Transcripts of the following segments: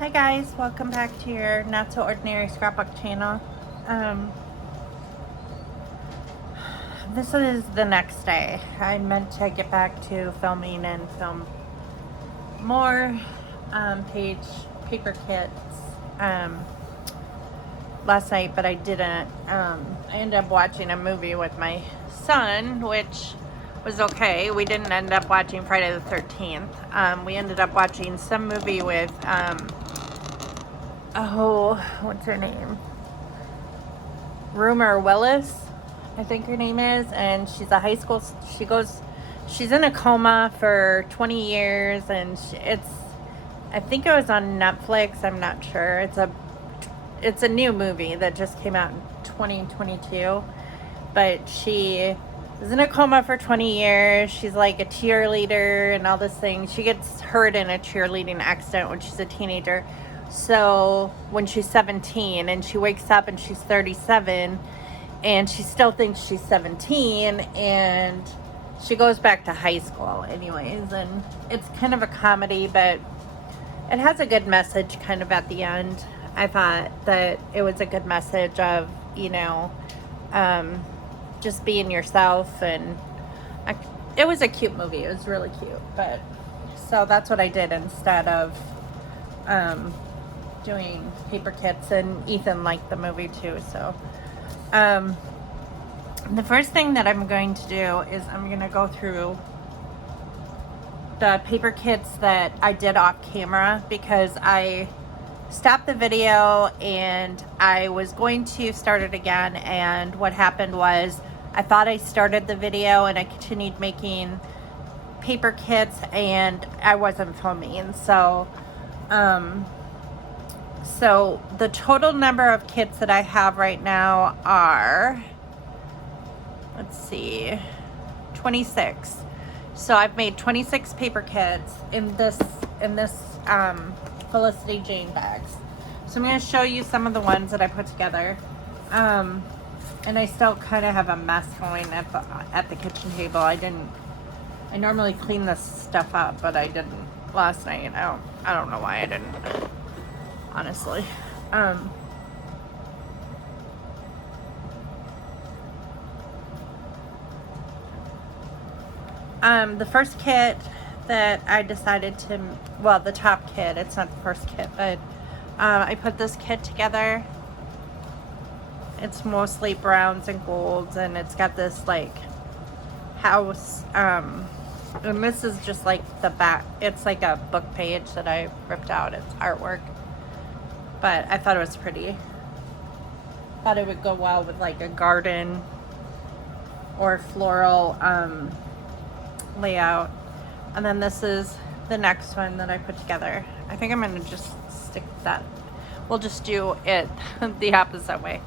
Hi guys, welcome back to your Not So Ordinary Scrapbook channel. This is the next day. I meant to get back to filming and film more paper kits last night, but I didn't. I ended up watching a movie with my son, which was okay. We didn't end up watching Friday the 13th. We ended up watching some movie with what's her name? Rumor Willis, I think her name is, and she's a high school. She's in a coma for 20 years, and I think it was on Netflix. I'm not sure. It's a new movie that just came out in 2022, but she is in a coma for 20 years. She's like a cheerleader and all this thing. She gets hurt in a cheerleading accident when she's a teenager. So when she's 17 and she wakes up and she's 37 and she still thinks she's 17 and she goes back to high school anyways, and it's kind of a comedy, but it has a good message kind of at the end. I thought that it was a good message of, just being yourself, and it was a cute movie. It was really cute, but so that's what I did instead of doing paper kits, and Ethan liked the movie too. So the first thing that I'm going to do is I'm going to go through the paper kits that I did off camera, because I stopped the video and I was going to start it again, and what happened was I thought I started the video and I continued making paper kits and I wasn't filming. So the total number of kits that I have right now are, let's see, 26. So I've made 26 paper kits in this Felicity Jane bags. So I'm going to show you some of the ones that I put together. And I still kind of have a mess going at the kitchen table. I normally clean this stuff up, but I didn't last night. I don't know why I didn't, honestly. The first kit that I decided to, well, the top kit, it's not the first kit, but I put this kit together. It's mostly browns and golds, and it's got this like house, and this is just like the back. It's like a book page that I ripped out. It's artwork, but I thought it was pretty. Thought it would go well with like a garden or floral layout. And then this is the next one that I put together. I think I'm gonna just stick that. We'll just do it the opposite way.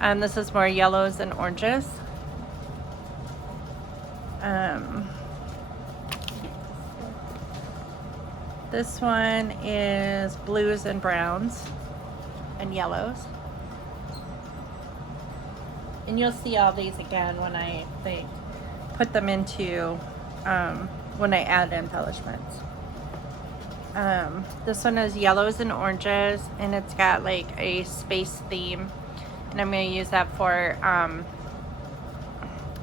And this is more yellows and oranges. This one is blues and browns and yellows. And you'll see all these again when I put them into, when I add embellishments. This one is yellows and oranges, and it's got like a space theme. And I'm going to use that for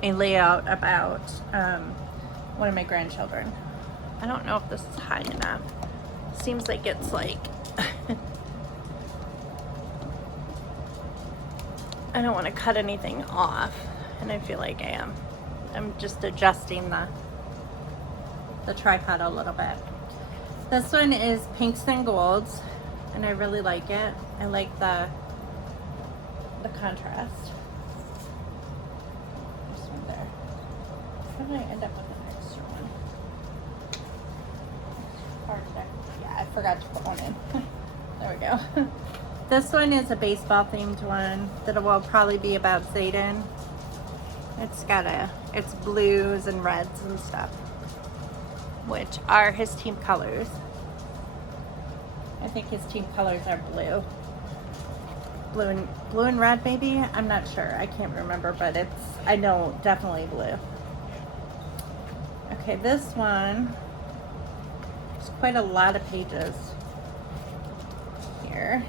a layout about one of my grandchildren. I don't know if this is high enough. Seems like it's like I don't want to cut anything off, and I feel like I am. I'm just adjusting the tripod a little bit. This one is pinks and golds, and I really like it. I like the contrast. There's one there. How did I end up with an extra one? Yeah, I forgot to put one in. There we go. This one is a baseball themed one that will probably be about Zayden. It's blues and reds and stuff, which are his team colors. I think his team colors are blue and red, maybe. I'm not sure. I can't remember, but I know definitely blue. Okay, this one is quite a lot of pages. here.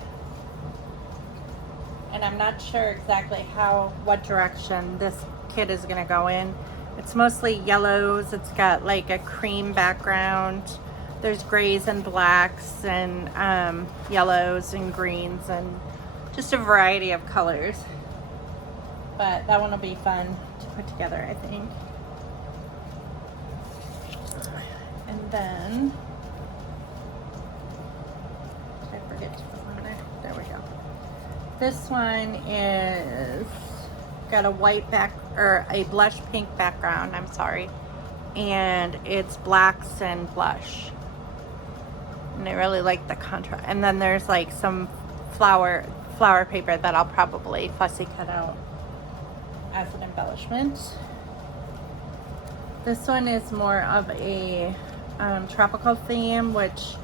And I'm not sure exactly what direction this kit is gonna go in. It's mostly yellows. It's got like a cream background. There's grays and blacks and yellows and greens and just a variety of colors. But that one will be fun to put together, I think. And then, did I forget to put one there? There we go. This one is got a white back, or a blush pink background, I'm sorry. And it's blacks and blush. And I really like the contrast. And then there's like some flower paper that I'll probably fussy cut out as an embellishment. This one is more of a tropical theme, which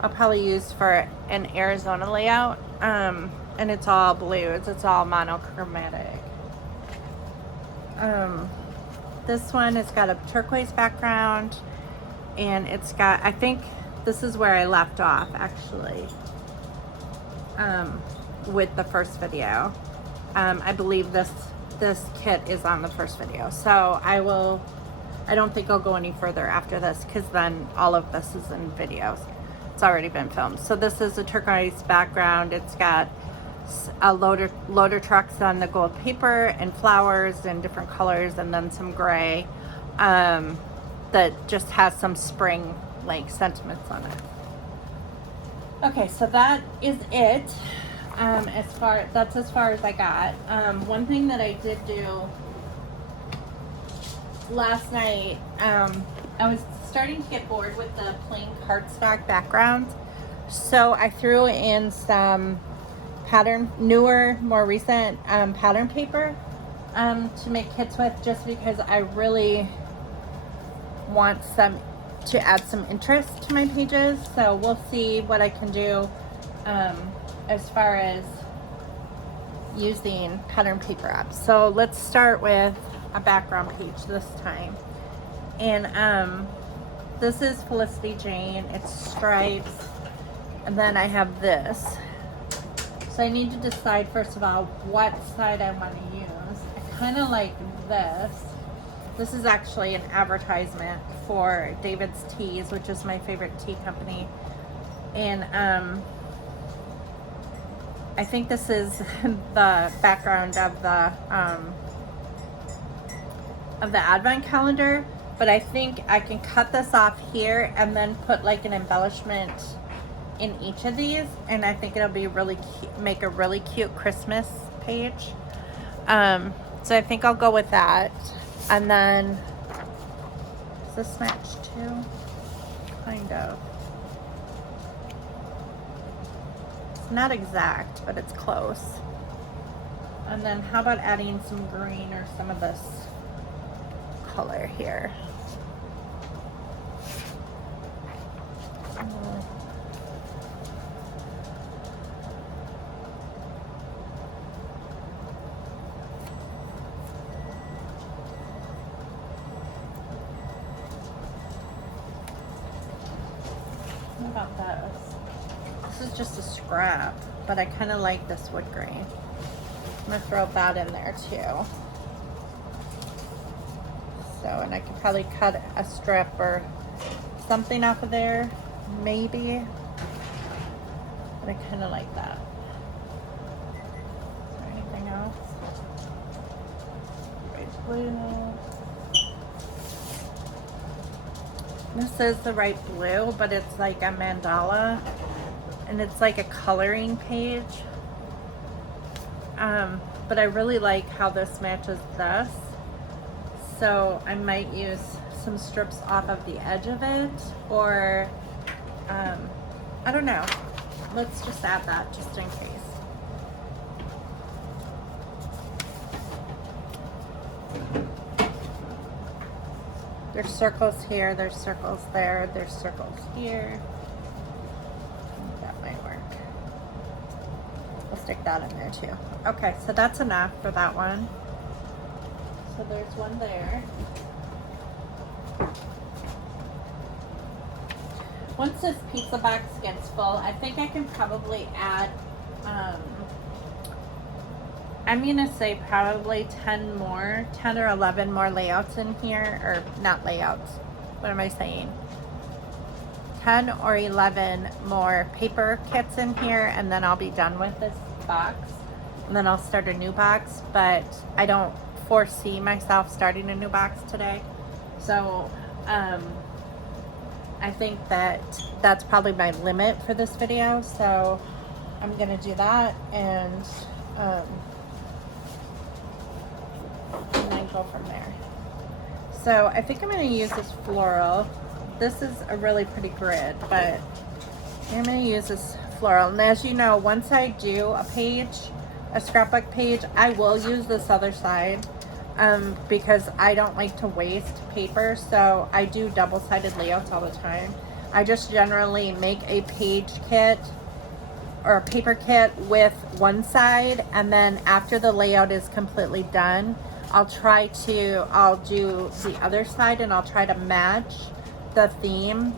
I'll probably use for an Arizona layout. And it's all blues. It's all monochromatic. This one has got a turquoise background, and it's got, I think this is where I left off actually, with the first video. I believe this kit is on the first video, so I don't think I'll go any further after this, because then all of this is in videos. It's already been filmed. So this is a turquoise background. It's got a loader trucks on the gold paper and flowers in different colors, and then some gray that just has some spring like sentiments on it. Okay, so that is it. That's as far as I got. One thing that I did do last night, I was starting to get bored with the plain cardstock backgrounds, so I threw in some newer, more recent pattern paper to make kits with, just because I really want to add some interest to my pages. So we'll see what I can do as far as using pattern paper apps. So let's start with a background page this time. And this is Felicity Jane. It's stripes. And then I have this. So I need to decide, first of all, what side I want to use. I kind of like this. This is actually an advertisement for David's Teas, which is my favorite tea company. And I think this is the background of the advent calendar, but I think I can cut this off here and then put like an embellishment in each of these, and I think it'll be really cute, make a really cute Christmas page. So I think I'll go with that. And then, does this match too? Kind of. It's not exact, but it's close. And then how about adding some green or some of this color here? What about this? This is just a scrap, but I kind of like this wood grain. I'm gonna throw that in there too. So, and I could probably cut a strip or something off of there, maybe. But I kind of like that. Is there anything else? Right, blue. This is the right blue, but it's like a mandala, and it's like a coloring page. But I really like how this matches this. So I might use some strips off of the edge of it, or I don't know. Let's just add that just in case. There's circles here, there's circles there, there's circles here. That might work. We'll stick that in there too. Okay, so that's enough for that one. So there's one there. once this pizza box gets full, I think I can probably add, I'm gonna say probably 10 or 11 more layouts in here, or not layouts, what am I saying? 10 or 11 more paper kits in here, and then I'll be done with this box, and then I'll start a new box, but I don't foresee myself starting a new box today. So, I think that that's probably my limit for this video, so I'm gonna do that and then go from there. So I think I'm gonna use this floral. This is a really pretty grid, but I'm gonna use this floral. And as you know, once I do a page, a scrapbook page, I will use this other side. Because I don't like to waste paper, so I do double-sided layouts all the time. I just generally make a page kit or a paper kit with one side, and then after the layout is completely done, I'll do the other side, and I'll try to match the theme,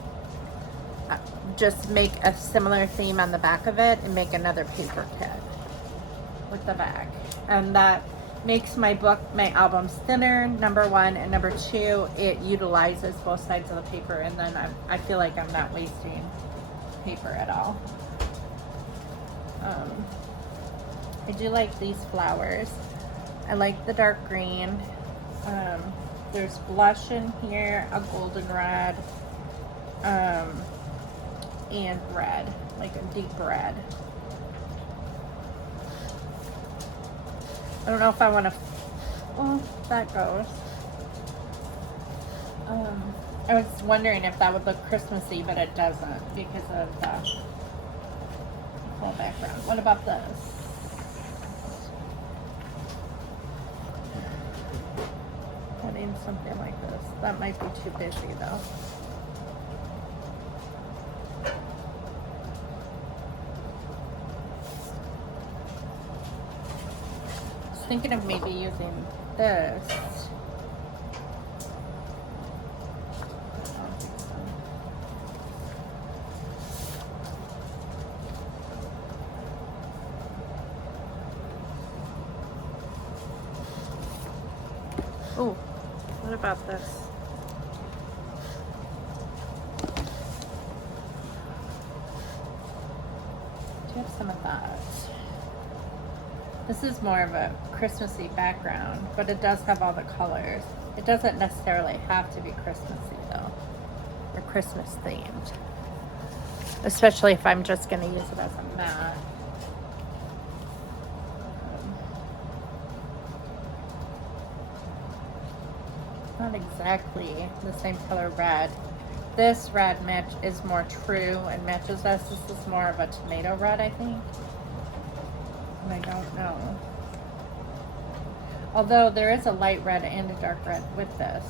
just make a similar theme on the back of it and make another paper kit with the back. And that makes my albums thinner, number one, and number two, it utilizes both sides of the paper, and then I feel like I'm not wasting paper at all. I do like these flowers. I like the dark green. There's blush in here, a golden red, and red, like a deep red. I don't know if I want to, well, that goes. I was wondering if that would look Christmassy, but it doesn't because of the whole background. What about this? Adding something like this. That might be too busy though. Thinking of maybe using this. Oh, what about this? Do you have some of that? This is more of a Christmassy background, but it does have all the colors. It doesn't necessarily have to be Christmassy though, or Christmas themed. Especially if I'm just gonna use it as a mat. Not exactly the same color red. This red is more true and matches us. This is more of a tomato red, I think. I don't know. Although there is a light red and a dark red with this.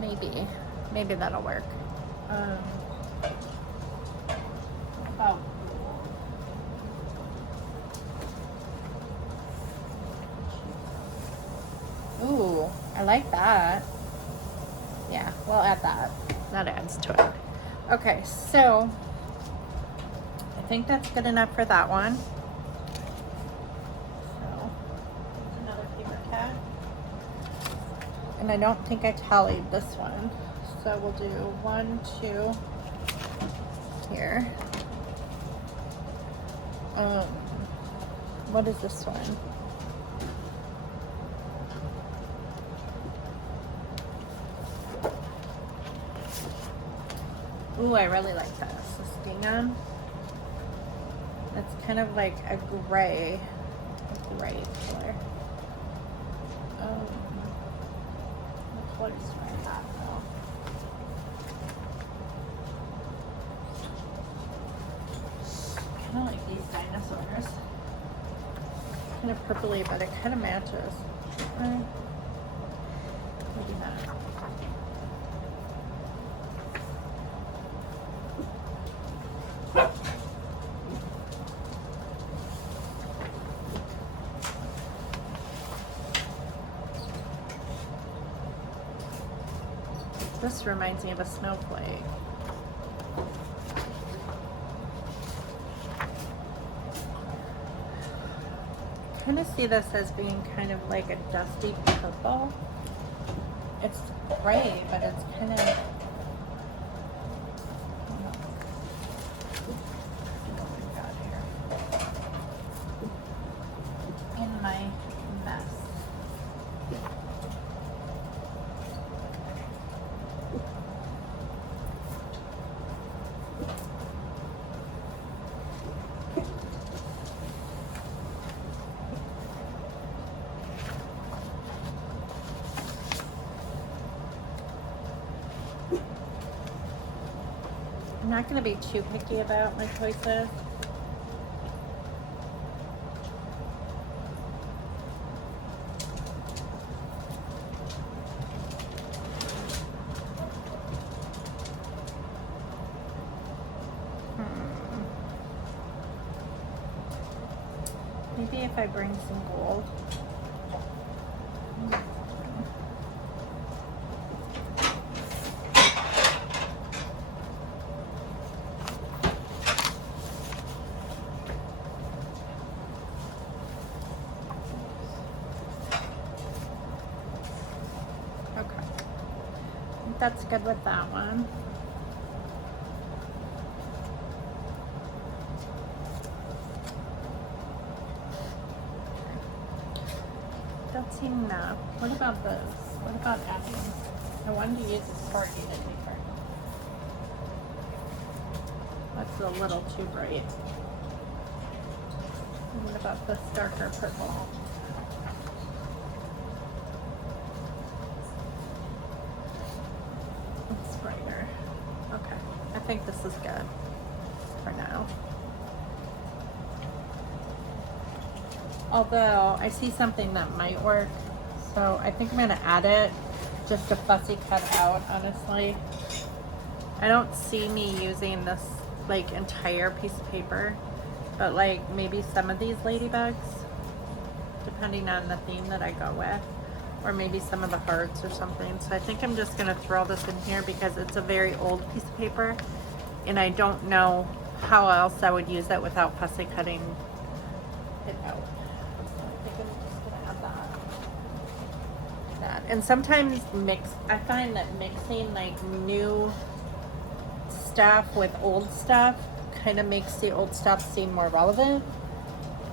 Maybe that'll work. Oh. Ooh, I like that. Yeah, we'll add that. That adds to it. Okay, so I think that's good enough for that one. So, another paper cat. And I don't think I tallied this one. So we'll do 1, 2 here. What is this one? Ooh, I really like this. This gingham. It's kind of like a gray color. What color is that though? I kind of like these dinosaurs. Kind of purpley, but it kind of matches. Maybe not. This reminds me of a snowflake. kind of see this as being kind of like a dusty purple. It's gray, but it's kind of. In my mess. I'm not going to be too picky about my choices. Maybe if I bring some gold. Okay. That's good with that one. That's enough. What about this? What about adding? I wanted to use this corrugated paper. That's a little too bright. And what about this darker purple? It's brighter. Okay. I think this is good for now. Although I see something that might work, so I think I'm gonna add it, just a fussy cut out, honestly. I don't see me using this like entire piece of paper, but like maybe some of these ladybugs, depending on the theme that I go with, or maybe some of the hearts or something. So I think I'm just gonna throw this in here because it's a very old piece of paper and I don't know how else I would use it without fussy cutting it out. And sometimes I find that mixing like new stuff with old stuff kind of makes the old stuff seem more relevant.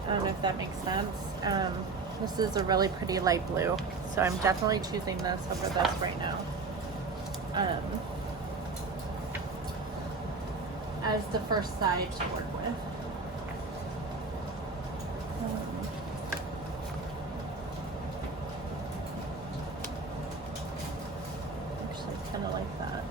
I don't know if that makes sense. This is a really pretty light blue, so I'm definitely choosing this over this right now. As the first side to work with. Kind of like that.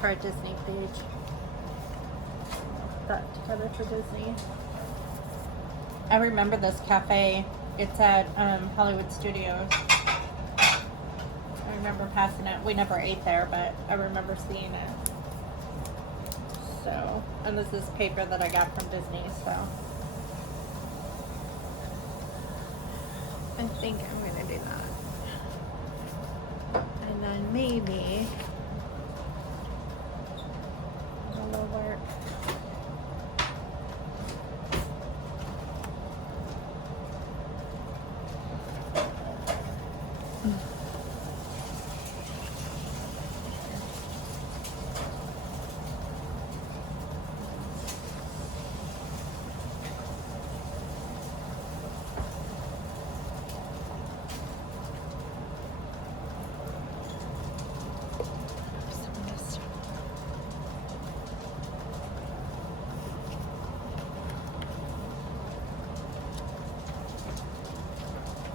For a Disney page. Put that together for Disney. I remember this cafe. It's at Hollywood Studios. I remember passing it. We never ate there, but I remember seeing it. So, and this is paper that I got from Disney, so. I think I'm going to do that. And then maybe work.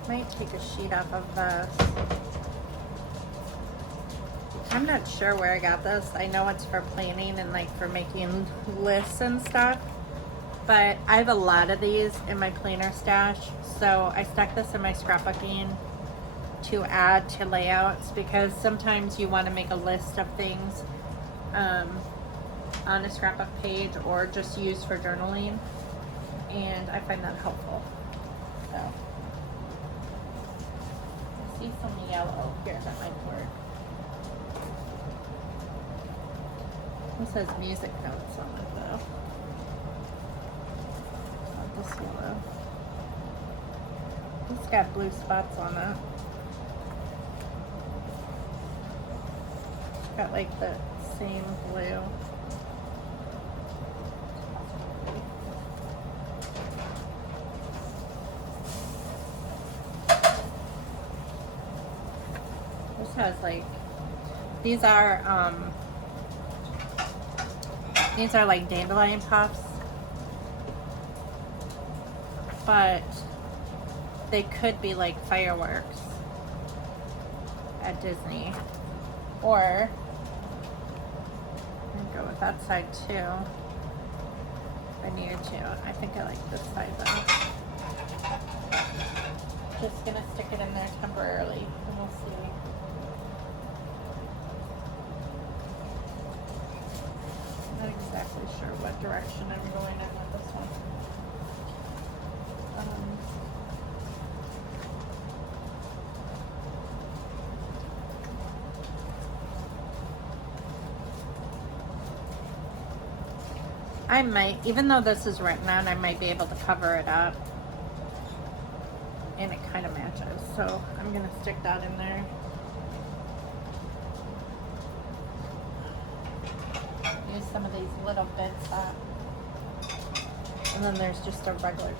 Might take a sheet off of this. I'm not sure where I got this. I know it's for planning and like for making lists and stuff. But I have a lot of these in my planner stash, so I stuck this in my scrapbooking to add to layouts because sometimes you want to make a list of things on a scrapbook page or just use for journaling, and I find that helpful. So I see some yellow here that might work. This has music notes on it though. Not this yellow. It's got blue spots on it. It's got like the same blue. This has like, these are like dandelion puffs, but they could be like fireworks at Disney. Or I'd go with that side too if I needed to. I think I like this side though. Just gonna stick it in there temporarily and we'll see. Not exactly sure what direction I'm going in with this one. I might, even though this is written on, I might be able to cover it up. And it kind of matches, so I'm going to stick that in there. Use some of these little bits up. And then there's just a regular thing.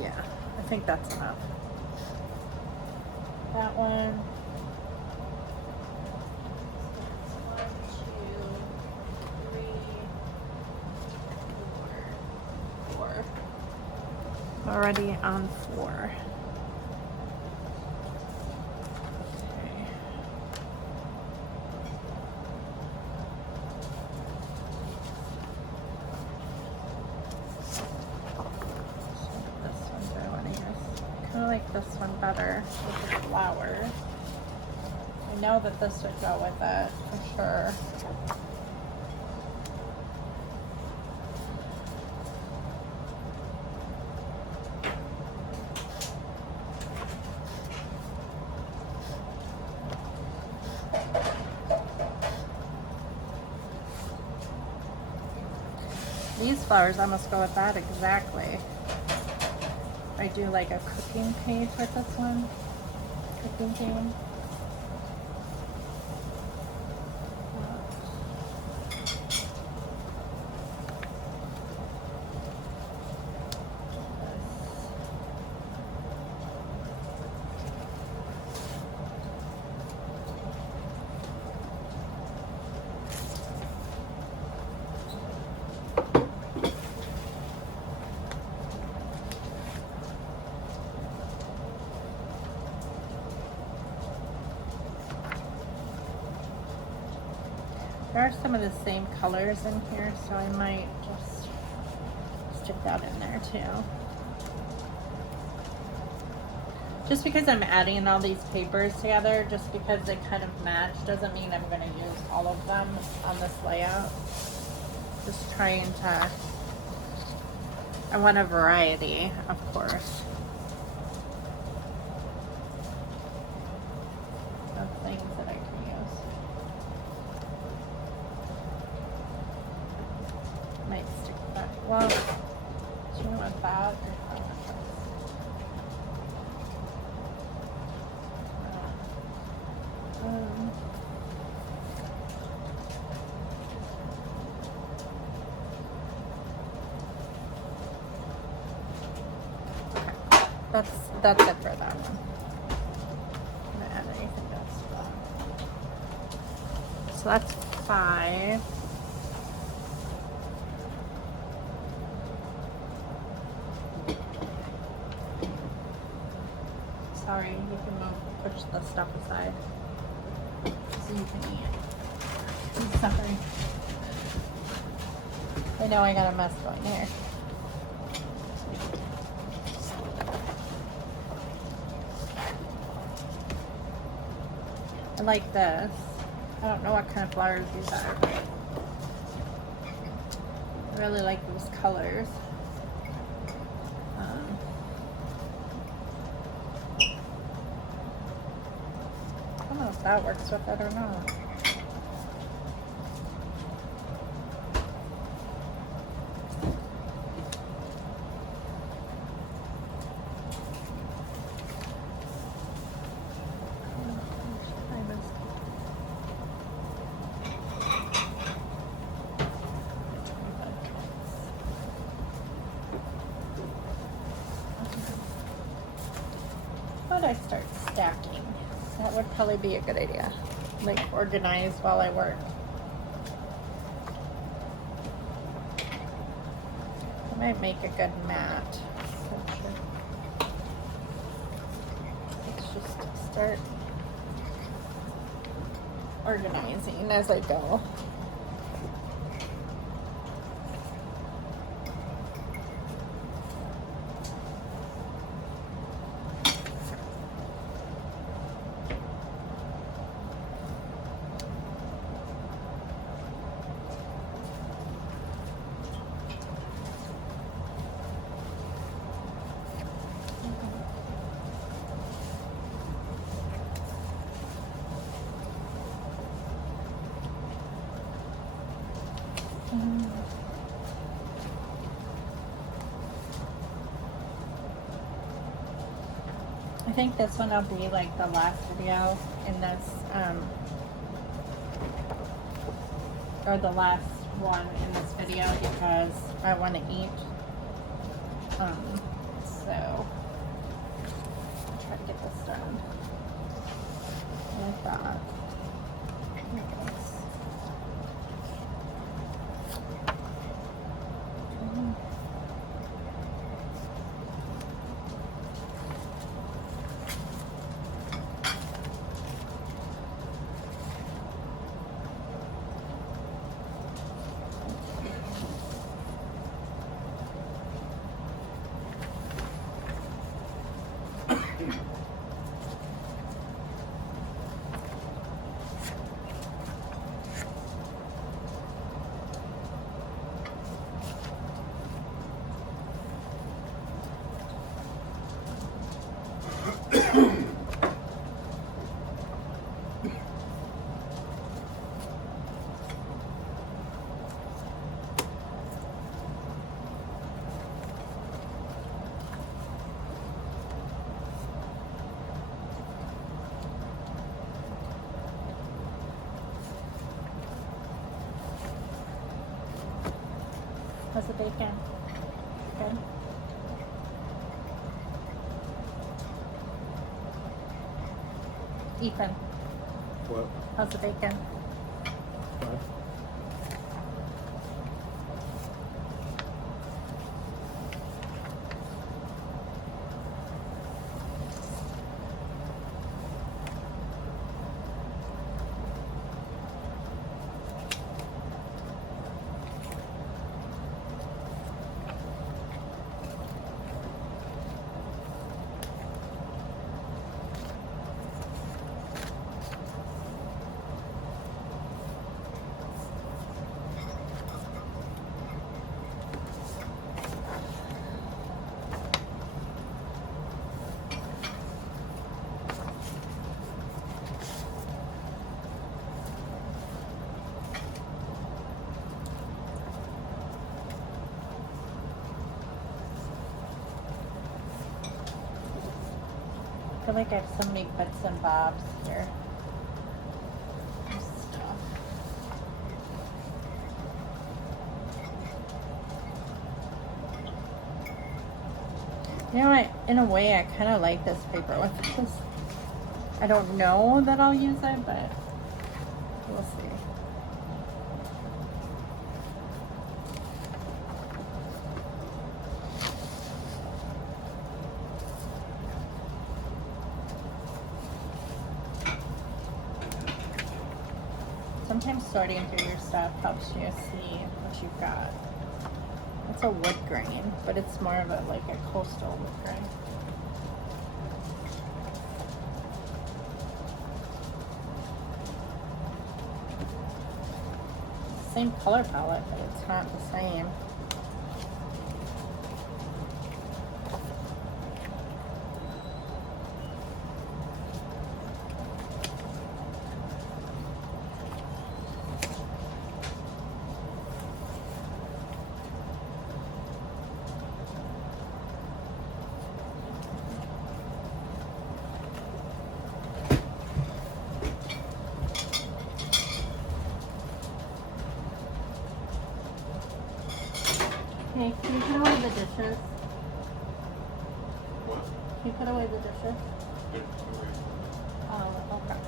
Yeah, I think that's enough. That one. 1, 2, 3, 4. Already on 4. Okay. This one, do I want to use? I kind of like this one better with the flowers. I know that this would go with it for sure. These flowers almost go with that exactly. I do like a cooking page with this one. Cooking theme. There are some of the same colors in here, so I might just stick that in there too. Just because I'm adding all these papers together, just because they kind of match, doesn't mean I'm going to use all of them on this layout. Just trying to, I want a variety, of course, of things that I can use. Might stick that. Well, do you want that? That's it for that one. I'm gonna add anything else to that. So that's 5. Sorry, you can push the stuff aside. so you can eat. I'm sorry. I know I got a mess going here. I like this. I don't know what kind of flowers these are, but I really like those colors. I don't know if that works with it or not. How would I start stacking? That would probably be a good idea. Like organize while I work. I might make a good mat. Let's just start organizing as I go. I think this one will be like the last video in this, or the last one in this video because I want to eat. So I'll try to get this done like that. How's the bacon? Good? Ethan, What? how's the bacon? Fine. I feel like I have so many bits and bobs here. Stuff. You know what? In a way, I kind of like this paper with this. I don't know that I'll use it, but we'll see. sometimes sorting through your stuff helps you see what you've got. It's a wood grain, but it's more of a like a coastal wood grain. Same color palette, but it's not the same. Hey, can you put away the dishes? What? Can you put away the dishes? Good. Oh, okay.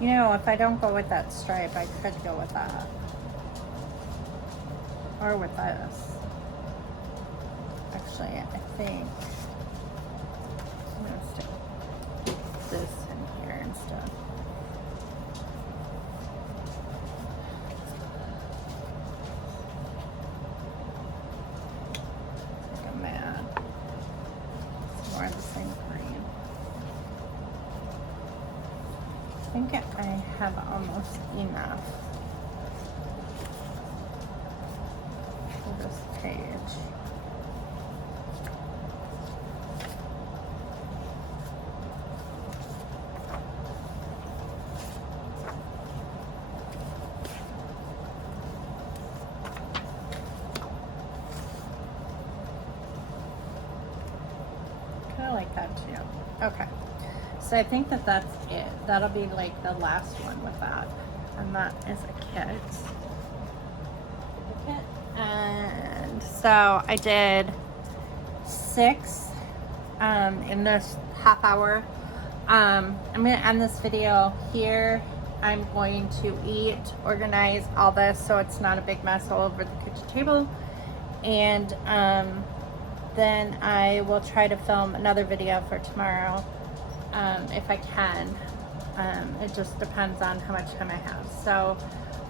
You know, if I don't go with that stripe, I could go with that. Or with this. Actually, I think I'm gonna stick this in here instead. Like a matte. It's more of the same green. I think I have almost enough for this page. Kind of like that too. Okay. So I think that that's it. That'll be like the last one with that. And that is a kit. And so I did 6 in this half hour. I'm going to end this video here. I'm going to eat, organize all this so it's not a big mess all over the kitchen table. And then I will try to film another video for tomorrow. If I can. It just depends on how much time I have. So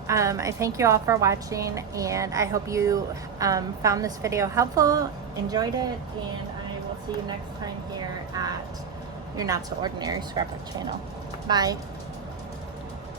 I thank you all for watching, and I hope you found this video helpful, enjoyed it, and I will see you next time here at your Not So Ordinary Scrapbook channel. Bye.